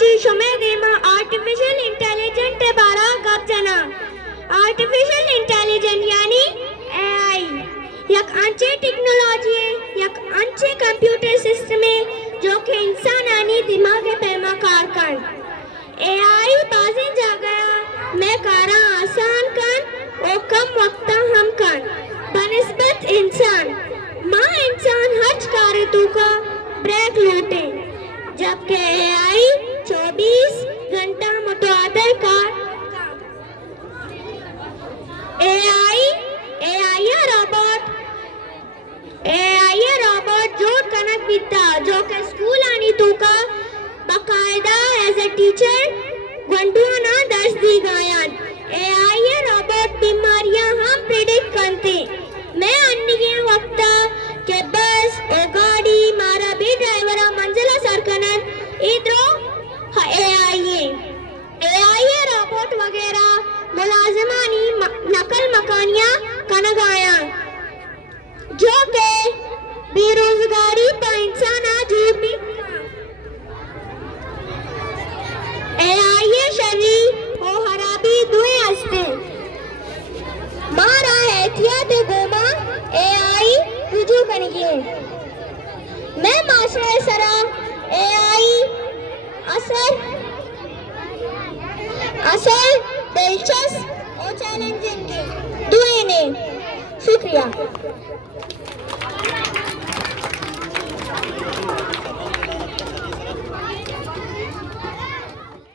आजची शोमेदेमा artificial intelligent ते बारा गप जना आर्टिफिशियल इंटेलिजेंट यानी एआई यक अंचे टेक्नोलॉजी है यक अंचे कंप्यूटर सिस्टम है जो कि इंसानानी दिमाग पैमा कार कर एआई बाजी जा गया मैं कारा आसान कर और कम वक्त हम कर बनिस्बत इंसान माँ इंसान हज करे तू का ब्रेक लूटे जबकि एआई 24 घंटा मुतवादर का एआई रोबोट जोड़ कनक बिता जो के स्कूल आनी तू का बाकायदा एज ए टीचर घंटुआना दर्श दी गायन एआई रोबोट बीमारियां हम प्रेडिक्ट करते मैं अन्य वक्त के बस और गाड़ी मारा भी ड्राइवर मंजिला सरकनन इधरो एआई रोबोट वगैरह मुलाजिमानी नकल मकानियां कनगाया जो के बेरोजगारी पर इंसान आज भी एआई शरी हो हराबी दुए हस्ते मारा एहतियात गोमा एआई रुजू करिए मैं माशरे सरा एआई असर दिलचस्प और चैलेंजिंग के दुए ने शुक्रिया।